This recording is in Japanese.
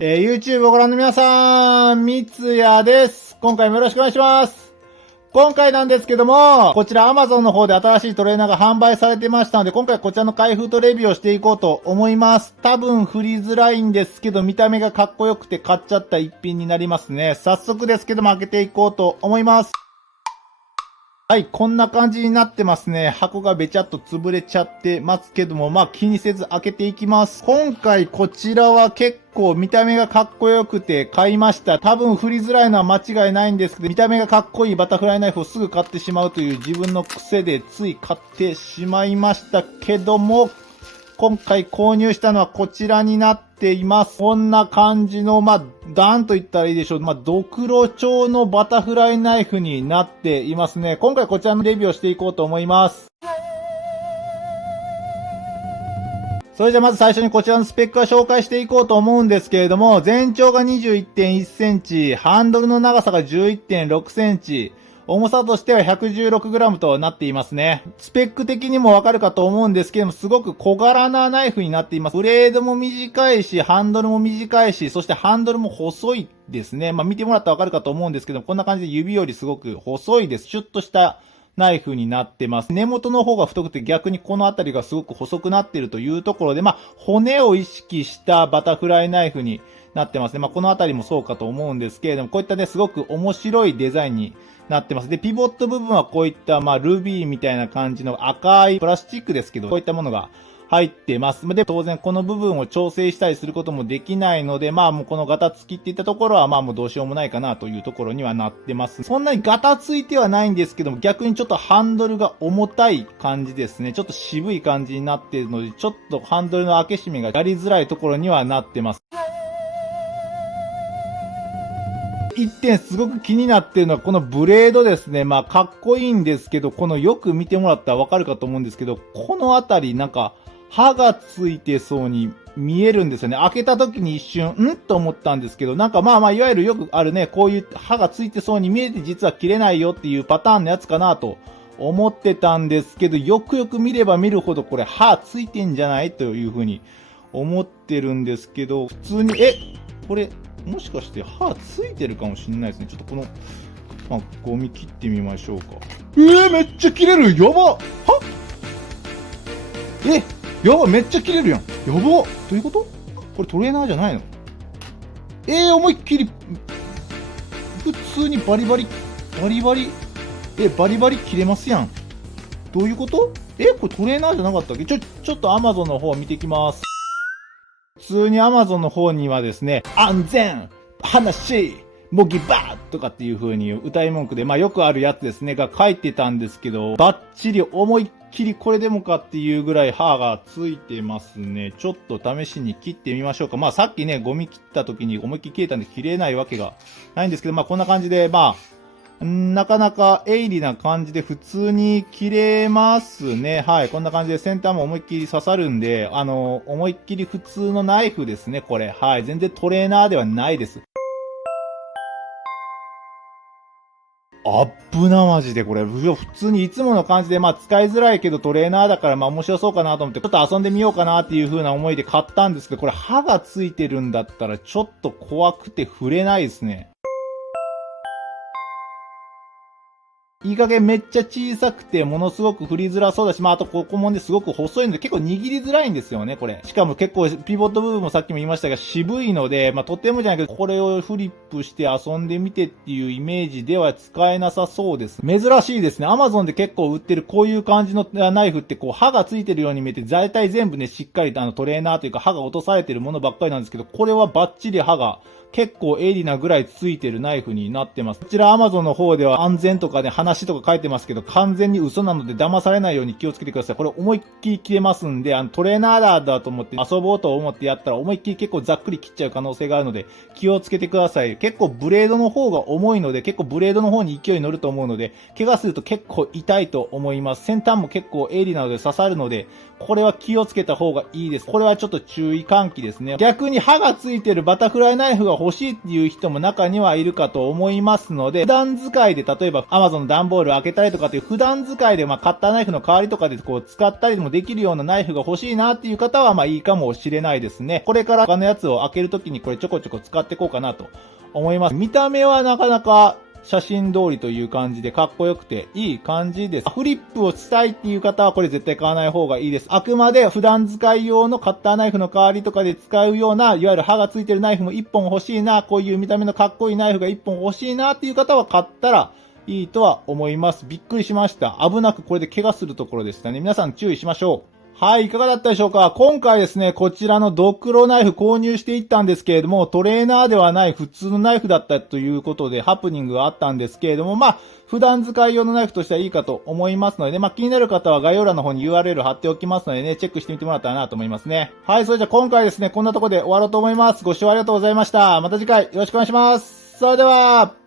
YouTube をご覧の皆さん、三ツ矢です。今回もよろしくお願いします。今回なんですけども、こちら Amazon の方で新しいトレーナーが販売されてましたので、今回こちらの開封とレビューをしていこうと思います。多分振りづらいんですけど、見た目がかっこよくて買っちゃった一品になりますね。早速ですけども開けていこうと思います。はい、こんな感じになってますね。箱がべちゃっと潰れちゃってますけども、気にせず開けていきます。今回こちらは結構見た目がかっこよくて買いました。多分振りづらいのは間違いないんですけど、見た目がかっこいいバタフライナイフをすぐ買ってしまうという自分の癖でつい買ってしまいましたけども、今回購入したのはこちらになっています。こんな感じの、段と言ったらいいでしょう。ドクロ調のバタフライナイフになっていますね。今回こちらのレビューをしていこうと思います。それじゃまず最初にこちらのスペックを紹介していこうと思うんですけれども、全長が 21.1 センチ、ハンドルの長さが 11.6 センチ、重さとしては 116g となっていますね。スペック的にもわかるかと思うんですけども、すごく小柄なナイフになっています。ブレードも短いし、ハンドルも短いし、そしてハンドルも細いですね。見てもらったらわかるかと思うんですけども、こんな感じで指よりすごく細いです。シュッとしたナイフになってます。根元の方が太くて逆にこのあたりがすごく細くなっているというところで、骨を意識したバタフライナイフになってますね。このあたりもそうかと思うんですけれども、こういったね、すごく面白いデザインになってます。で、ピボット部分はこういったルビーみたいな感じの赤いプラスチックですけど、こういったものが入ってます。で、当然この部分を調整したりすることもできないので、もうこのガタつきっていったところはもうどうしようもないかなというところにはなってます。そんなにガタついてはないんですけども、逆にちょっとハンドルが重たい感じですね。ちょっと渋い感じになっているので、ちょっとハンドルの開け閉めがやりづらいところにはなってます。一点すごく気になっているのはこのブレードですね。かっこいいんですけど、このよく見てもらったらわかるかと思うんですけど、このあたり刃がついてそうに見えるんですよね。開けた時に一瞬、と思ったんですけど、いわゆるよくあるね、こういう刃がついてそうに見えて実は切れないよっていうパターンのやつかなと思ってたんですけど、よくよく見れば見るほどこれ刃ついてんじゃないというふうに思ってるんですけど、普通に、これ、もしかして刃ついてるかもしれないですね。ちょっとこの、ゴミ切ってみましょうか。めっちゃ切れるやばやばめっちゃ切れるやんやばどういうこと？これトレーナーじゃないの？思いっきり、普通にバリバリ切れますやん。どういうこと？これトレーナーじゃなかったっけ？ちょっと Amazon の方見てきます。普通に Amazon の方にはですね、安全、話、模擬バーとかっていう風に歌い文句で、よくあるやつですね、が書いてたんですけど、バッチリ思いっきりこれでもかっていうぐらい刃がついてますね。ちょっと試しに切ってみましょうか。さっきね、ゴミ切った時に思いっきり切れたんで切れないわけがないんですけど、こんな感じで、なかなか鋭利な感じで普通に切れますね。はい。こんな感じで先端も思いっきり刺さるんで、思いっきり普通のナイフですね、これ。はい。全然トレーナーではないです。あっぶなマジでこれ。普通にいつもの感じで、使いづらいけどトレーナーだから面白そうかなと思って、ちょっと遊んでみようかなっていう風な思いで買ったんですけど、これ刃がついてるんだったらちょっと怖くて触れないですね。いい加減めっちゃ小さくて、ものすごく振りづらそうだし、あとここもね、すごく細いので、結構握りづらいんですよね、これ。しかも結構、ピボット部分もさっきも言いましたが、渋いので、とてもじゃないけど、これをフリップして遊んでみてっていうイメージでは使えなさそうです。珍しいですね。Amazon で結構売ってるこういう感じのナイフって、刃がついてるように見えて、大体全部ね、しっかりとトレーナーというか刃が落とされてるものばっかりなんですけど、これはバッチリ刃が、結構鋭利なぐらいついてるナイフになってます。こちら Amazon の方では安全とかね、話とか書いてますけど、完全に嘘なので騙されないように気をつけてください。これ思いっきり切れますんで、トレーナーだと思って遊ぼうと思ってやったら思いっきり結構ざっくり切っちゃう可能性があるので、気をつけてください。結構ブレードの方が重いので、結構ブレードの方に勢い乗ると思うので、怪我すると結構痛いと思います。先端も結構鋭利なので刺さるので、これは気をつけた方がいいです。これはちょっと注意喚起ですね。逆に刃がついてるバタフライナイフが欲しいっていう人も中にはいるかと思いますので、普段使いで例えば Amazon の段ボール開けたりとかっていう普段使いで、カッターナイフの代わりとかで使ったりもできるようなナイフが欲しいなっていう方は、いいかもしれないですね。これから他のやつを開けるときにこれちょこちょこ使っていこうかなと思います。見た目はなかなか写真通りという感じでかっこよくていい感じです。フリップをしたいっていう方はこれ絶対買わない方がいいです。あくまで普段使い用のカッターナイフの代わりとかで使うような、いわゆる刃がついてるナイフも1本欲しいな、こういう見た目のかっこいいナイフが1本欲しいなっていう方は買ったらいいとは思います。びっくりしました。危なくこれで怪我するところでしたね。皆さん注意しましょう。はい、いかがだったでしょうか。今回ですね、こちらのドクロナイフ購入していったんですけれども、トレーナーではない普通のナイフだったということで、ハプニングがあったんですけれども、普段使い用のナイフとしてはいいかと思いますのでね、気になる方は概要欄の方に URL 貼っておきますのでね、チェックしてみてもらったらなと思いますね。はい、それじゃあ今回ですね、こんなところで終わろうと思います。ご視聴ありがとうございました。また次回よろしくお願いします。それでは、